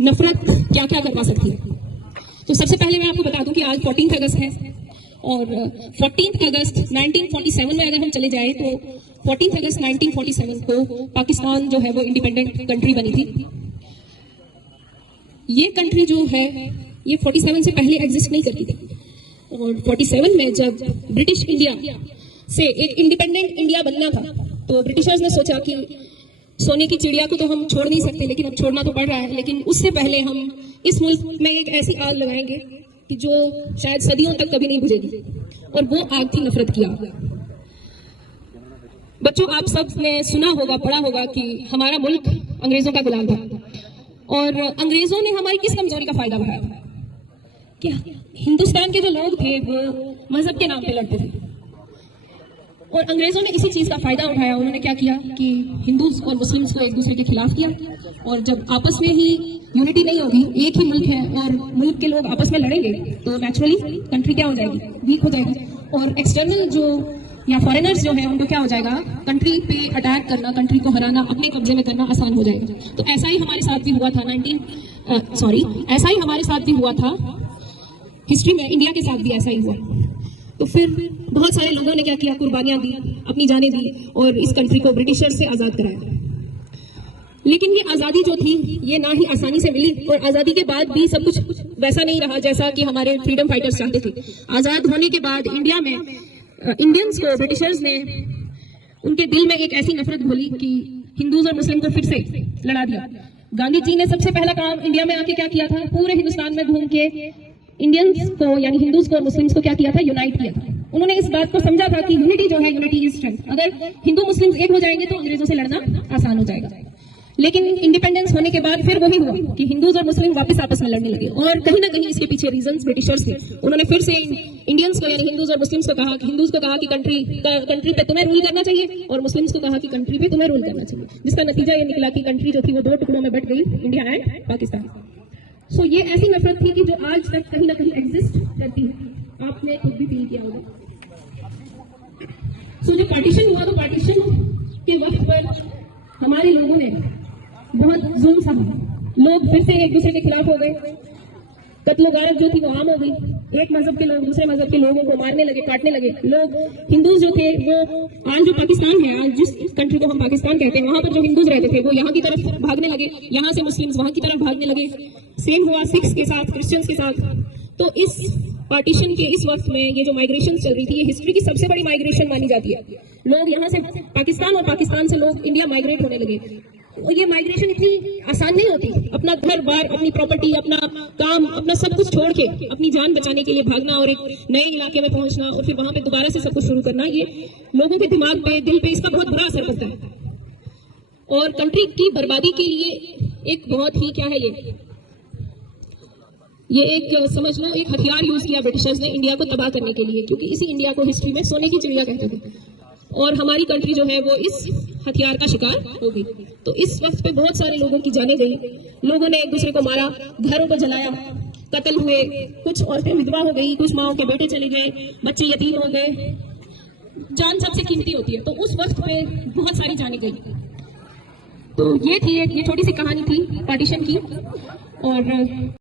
नफरत क्या क्या करवा सकती है। तो सबसे पहले मैं आपको बता दूं कि आज 14 अगस्त है और 14 अगस्त 1947 में अगर हम चले जाए तो 14 अगस्त 1947 को पाकिस्तान जो है वो इंडिपेंडेंट कंट्री बनी थी। ये कंट्री जो है ये 47 से पहले एग्जिस्ट नहीं करती थी और 47 में जब ब्रिटिश इंडिया से एक इंडिपेंडेंट इंडिया बनना था तो ब्रिटिशर्स ने सोचा कि सोने की चिड़िया को तो हम छोड़ नहीं सकते, लेकिन अब छोड़ना तो पड़ रहा है, लेकिन उससे पहले हम इस मुल्क में एक ऐसी आग लगाएंगे कि जो शायद सदियों तक कभी नहीं बुझेगी, और वो आग थी नफरत की आग। बच्चों, आप सब ने सुना होगा, पढ़ा होगा कि हमारा मुल्क अंग्रेजों का गुलाम था और अंग्रेजों ने हमारी किस कमजोरी का फायदा उठाया था कि हिंदुस्तान के जो लोग थे वो मजहब के नाम पे लड़ते थे और अंग्रेजों ने इसी चीज का फायदा उठाया। उन्होंने क्या किया कि हिंदूज और मुस्लिम्स को एक दूसरे के खिलाफ किया, और जब आपस में ही यूनिटी नहीं होगी, एक ही मुल्क है और मुल्क के लोग आपस में लड़ेंगे तो नेचुरली कंट्री क्या हो जाएगी, वीक हो जाएगी, और एक्सटर्नल जो या फॉरेनर्स जो है उनको क्या हो जाएगा, कंट्री पे अटैक करना, कंट्री को हराना, अपने कब्जे में करना आसान हो जाएगा। तो ऐसा ही हमारे साथ भी हुआ था ऐसा ही हमारे साथ भी हुआ था हिस्ट्री में, इंडिया के साथ भी ऐसा ही हुआ। तो फिर बहुत सारे लोगों ने क्या किया, कुर्बानियां दी, अपनी जानें दी और इस कंट्री को ब्रिटिशर से आजाद कराया। लेकिन ये आजादी जो थी ये ना ही आसानी से मिली, और आजादी के बाद भी सब कुछ वैसा नहीं रहा जैसा कि हमारे फ्रीडम फाइटर्स चाहते थे। आजाद होने के बाद इंडिया में इंडियंस को ब्रिटिशर्स ने उनके दिल में एक ऐसी नफरत घोली कि हिंदूज और मुस्लिम को फिर से लड़ा दिया। गांधी जी ने सबसे पहला काम इंडिया में आके क्या किया था, पूरे हिंदुस्तान में घूम के इंडियंस को यानी हिंदूज को और मुस्लिम्स को क्या किया था, यूनाइट किया था। उन्होंने इस बात को समझा था कि यूनिटी जो है, यूनिटी इज स्ट्रेंथ। अगर हिंदू मुस्लिम एक हो जाएंगे तो अंग्रेजों से लड़ना आसान हो जाएगा। लेकिन इंडिपेंडेंस होने के बाद फिर वही हुआ कि हिंदूज और मुस्लिम वापस आपस में लड़ने लगे, और कहीं ना कहीं इसके पीछे रीजंस ब्रिटिशर्स थे। उन्होंने फिर से इंडियंस को यानी हिंदूज और मुस्लिम्स को कहा, हिंदूज को कहा कि कंट्री पे तुम्हें रूल करना चाहिए और मुस्लिम्स को कहा कि कंट्री पे तुम्हें रूल करना चाहिए, जिसका नतीजा ये निकला कि कंट्री जो थी वो दो टुकड़ों में बट गई, इंडिया एंड पाकिस्तान। सो ये ऐसी नफरत थी कि जो आज तक कहीं ना कहीं एग्जिस्ट करती है, आपने खुद भी फील किया होगा। सो जब पार्टीशन हुआ तो पार्टीशन के वक्त पर हमारे लोगों ने बहुत जुल्म सहा, लोग फिर से एक दूसरे के खिलाफ हो गए, कत्लो गारत जो थी वो आम हो गई, एक मजहब के लोग दूसरे मजहब के लोगों को मारने लगे, काटने लगे। लोग हिंदूज जो थे वो आज जो पाकिस्तान है, आज जिस कंट्री को हम पाकिस्तान कहते हैं, वहां पर जो हिंदूज रहते थे वो यहाँ की तरफ भागने लगे, यहाँ से मुस्लिम्स वहां की तरफ भागने लगे। सेम हुआ सिख्स के साथ, क्रिश्चियंस के साथ। तो इस पार्टीशन के इस वक्त में ये जो माइग्रेशन चल रही थी, ये हिस्ट्री की सबसे बड़ी माइग्रेशन मानी जाती है। लोग यहाँ से पाकिस्तान और पाकिस्तान से लोग इंडिया माइग्रेट होने लगे। और ये माइग्रेशन इतनी आसान नहीं होती, अपना घर बार, अपनी प्रॉपर्टी, अपना काम, अपना सब कुछ छोड़ के अपनी जान बचाने के लिए भागना और एक नए इलाके में पहुंचना और फिर वहां पे दोबारा से सब कुछ शुरू करना, ये लोगों के दिमाग पे, दिल पे इसका बहुत बुरा असर पड़ता है और कंट्री की बर्बादी के लिए एक बहुत ही क्या है ये एक समझ लो एक हथियार यूज किया ब्रिटिशर्स ने इंडिया को तबाह करने के लिए, क्योंकि इसी इंडिया को हिस्ट्री में सोने की चिड़िया कहते थे और हमारी कंट्री जो है वो इस हथियार का शिकार हो गई। तो इस वक्त पे बहुत सारे लोगों की जानें गई, लोगों ने एक दूसरे को मारा, घरों को जलाया, कत्ल हुए, कुछ औरतें विधवा हो गई, कुछ माओ के बेटे चले गए, बच्चे यतीम हो गए। जान सबसे कीमती होती है, तो उस वक्त पे बहुत सारी जानें गई। तो ये थी ये छोटी सी कहानी थी पार्टीशन की। और